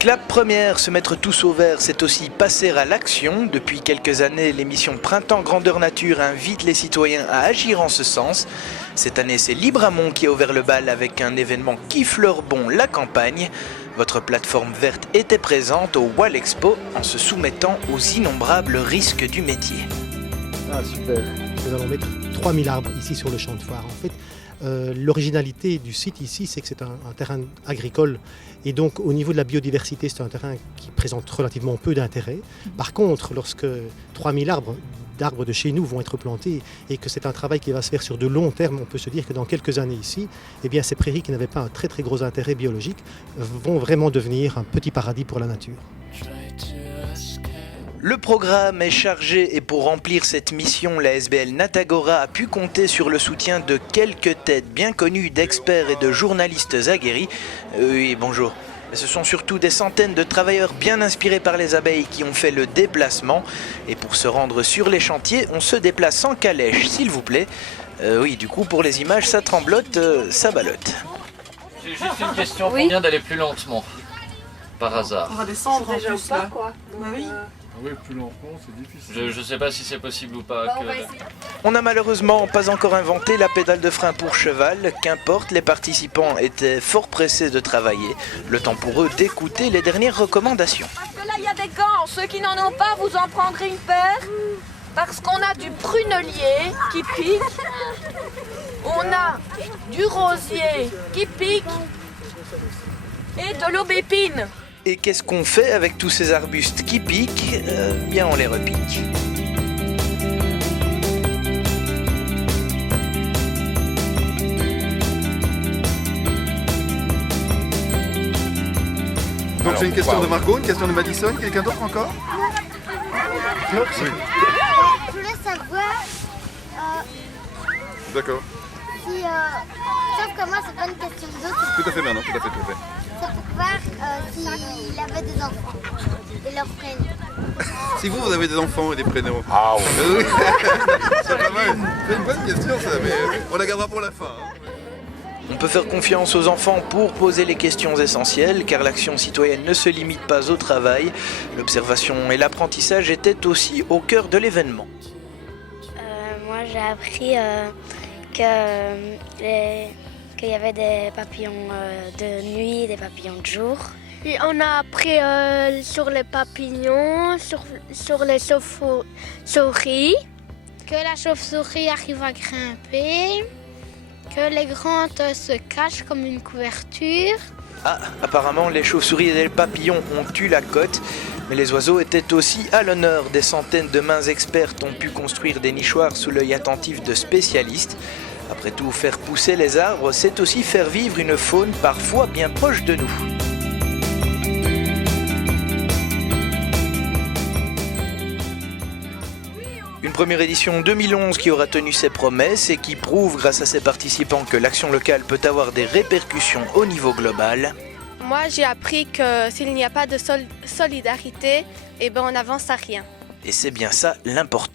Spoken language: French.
Clap première, se mettre tous au vert, c'est aussi passer à l'action. Depuis quelques années, l'émission Printemps Grandeur Nature invite les citoyens à agir en ce sens. Cette année, c'est Libramont qui a ouvert le bal avec un événement qui fleure bon la campagne. Votre plateforme verte était présente au Wall Expo en se soumettant aux innombrables risques du métier. Ah super. Nous allons mettre 3000 arbres ici sur le champ de foire. En fait, l'originalité du site ici, c'est que c'est un terrain agricole et donc au niveau de la biodiversité, c'est un terrain qui présente relativement peu d'intérêt. Par contre, lorsque 3000 d'arbres de chez nous vont être plantés et que c'est un travail qui va se faire sur de long terme, on peut se dire que dans quelques années ici, eh bien, ces prairies qui n'avaient pas un très très gros intérêt biologique vont vraiment devenir un petit paradis pour la nature. Le programme est chargé et pour remplir cette mission, la SBL Natagora a pu compter sur le soutien de quelques têtes bien connues d'experts et de journalistes aguerris. Oui, bonjour. Ce sont surtout des centaines de travailleurs bien inspirés par les abeilles qui ont fait le déplacement. Et pour se rendre sur les chantiers, on se déplace en calèche, s'il vous plaît. Oui, du coup, pour les images, ça tremblote, ça ballotte. J'ai juste une question, combien d'aller plus lentement, par hasard? On va descendre en plus là. Quoi. Bah oui. Oui, plus lentement, c'est difficile. Je sais pas si c'est possible ou pas. On n'a malheureusement pas encore inventé la pédale de frein pour cheval. Qu'importe, les participants étaient fort pressés de travailler. Le temps pour eux d'écouter les dernières recommandations. Parce que là, il y a des gants. Ceux qui n'en ont pas, vous en prendrez une paire. Parce qu'on a du prunelier qui pique. On a du rosier qui pique. Et de l'aubépine. Et qu'est-ce qu'on fait avec tous ces arbustes qui piquent? Bien, on les repique. Donc c'est une question de Margot, une question de Madison, quelqu'un d'autre encore? Non, Oui. Je voulais savoir D'accord. si, sauf que moi c'est pas une question d'autre, Tout à fait, Manon, tout à fait. c'est pour voir s'il avait des enfants et leur prénom. Si vous avez des enfants et des prénoms. Ah oui. C'est pas mal. C'est une bonne question ça, mais on la gardera pour la fin. Hein. On peut faire confiance aux enfants pour poser les questions essentielles, car l'action citoyenne ne se limite pas au travail. L'observation et l'apprentissage étaient aussi au cœur de l'événement. Moi, j'ai appris qu'il y avait des papillons de nuit, des papillons de jour. Et on a appris sur les papillons, sur les chauves-souris. Que la chauve-souris arrive à grimper. Que les grandes se cachent comme une couverture. Ah, apparemment les chauves-souris et les papillons ont eu la cote, mais les oiseaux étaient aussi à l'honneur. Des centaines de mains expertes ont pu construire des nichoirs sous l'œil attentif de spécialistes. Après tout, faire pousser les arbres, c'est aussi faire vivre une faune parfois bien proche de nous. Une première édition 2011 qui aura tenu ses promesses et qui prouve grâce à ses participants que l'action locale peut avoir des répercussions au niveau global. Moi, j'ai appris que s'il n'y a pas de solidarité, eh ben, on n'avance à rien. Et c'est bien ça l'important.